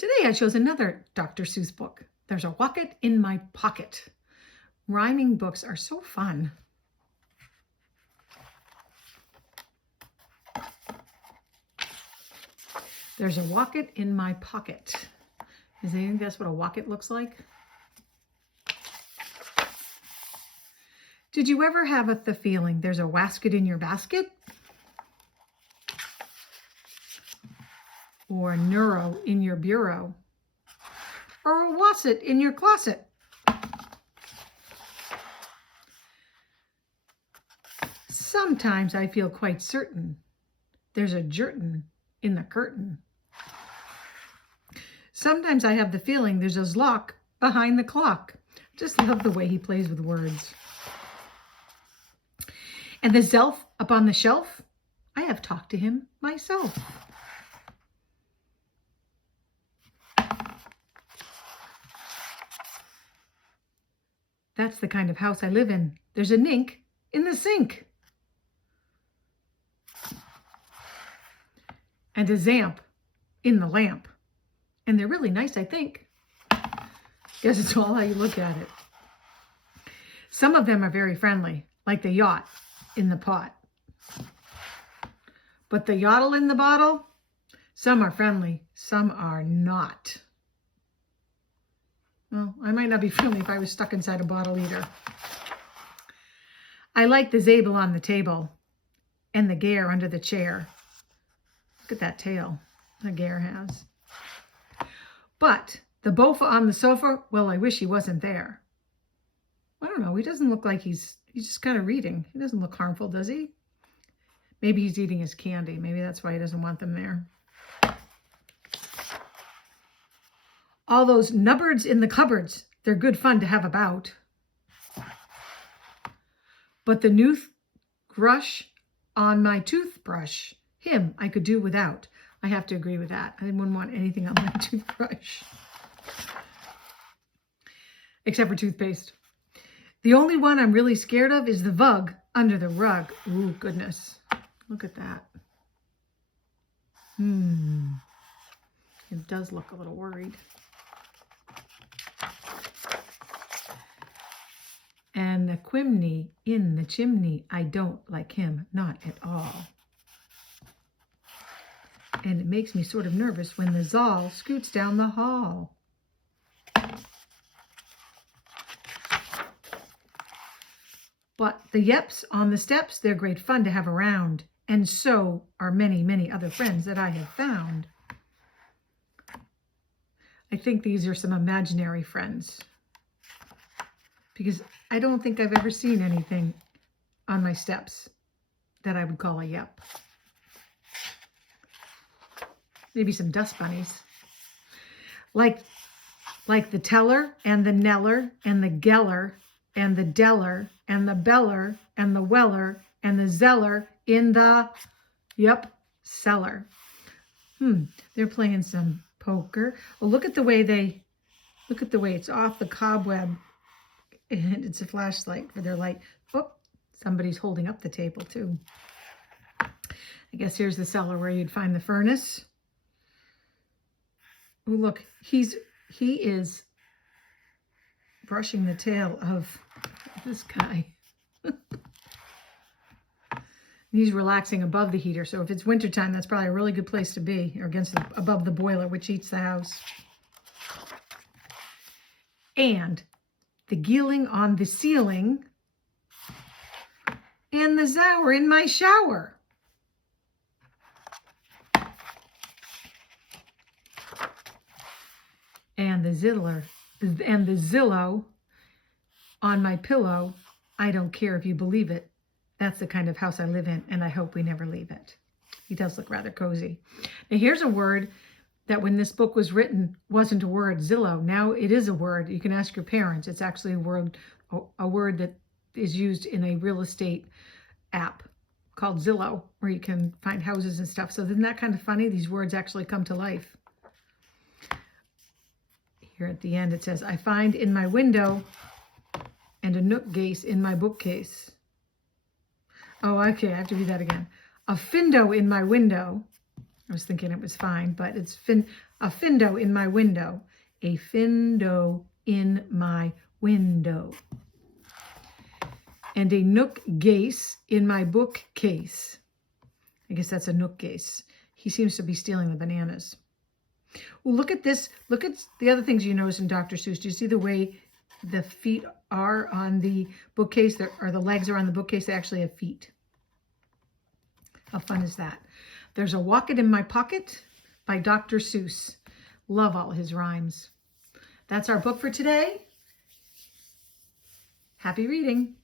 Today I chose another Dr. Seuss book. There's a Wocket in my pocket. Rhyming books are so fun. There's a Wocket in my pocket. Does anyone guess what a Wocket looks like? Did you ever have the feeling there's a wasket in your basket? Or a neuro in your bureau? Or a wasset in your closet? Sometimes I feel quite certain there's a jertin in the curtain. Sometimes I have the feeling there's a zlock behind the clock. Just love the way he plays with words. And the zelf up on the shelf, I have talked to him myself. That's the kind of house I live in. There's a nink in the sink. And a zamp in the lamp. And they're really nice, I think. Guess it's all how you look at it. Some of them are very friendly, like the yacht in the pot. But the yottle in the bottle, some are friendly, some are not. Well, I might not be friendly if I was stuck inside a bottle either. I like the zabel on the table and the gare under the chair. Look at that tail the gare has. But the bofa on the sofa, well, I wish he wasn't there. I don't know. He doesn't look like he's just kind of reading. He doesn't look harmful, does he? Maybe he's eating his candy. Maybe that's why he doesn't want them there. All those nubbards in the cupboards, they're good fun to have about. But the new grush on my toothbrush, him I could do without. I have to agree with that. I wouldn't want anything on my toothbrush. Except for toothpaste. The only one I'm really scared of is the vug under the rug. Ooh, goodness. Look at that. It does look a little worried. And the quimney in the chimney, I don't like him, not at all. And it makes me sort of nervous when the Zal scoots down the hall. But the yeps on the steps, they're great fun to have around. And so are many, many other friends that I have found. I think these are some imaginary friends. Because I don't think I've ever seen anything on my steps that I would call a yep. Maybe some dust bunnies. Like the teller and the neller and the geller and the deller and the beller and the weller and the zeller in the, cellar. They're playing some poker. Well, look at the way it's off the cobweb. And it's a flashlight for their light. Oh, somebody's holding up the table too. I guess here's the cellar where you'd find the furnace. Oh, look, he is brushing the tail of this guy. He's relaxing above the heater. So if it's wintertime, that's probably a really good place to be, or above the boiler, which heats the house. And the geeling on the ceiling, and the zower in my shower. And the Zillow on my pillow. I don't care if you believe it. That's the kind of house I live in, and I hope we never leave it. He does look rather cozy. Now here's a word that when this book was written wasn't a word, Zillow. Now it is a word. You can ask your parents. It's actually a word that is used in a real estate app called Zillow, where you can find houses and stuff. So isn't that kind of funny? These words actually come to life. Here at the end it says, I find in my window and a nook gase in my bookcase. Oh, okay, I have to read that again. A findo in my window. I was thinking it was fine, but it's A findo in my window. A findo in my window. And a nook gase in my bookcase. I guess that's a nook gase. He seems to be stealing the bananas. Well, look at this. Look at the other things you notice in Dr. Seuss. Do you see the way the feet are on the bookcase, or the legs are on the bookcase? They actually have feet. How fun is that? There's a Wocket in My Pocket by Dr. Seuss. Love all his rhymes. That's our book for today. Happy reading.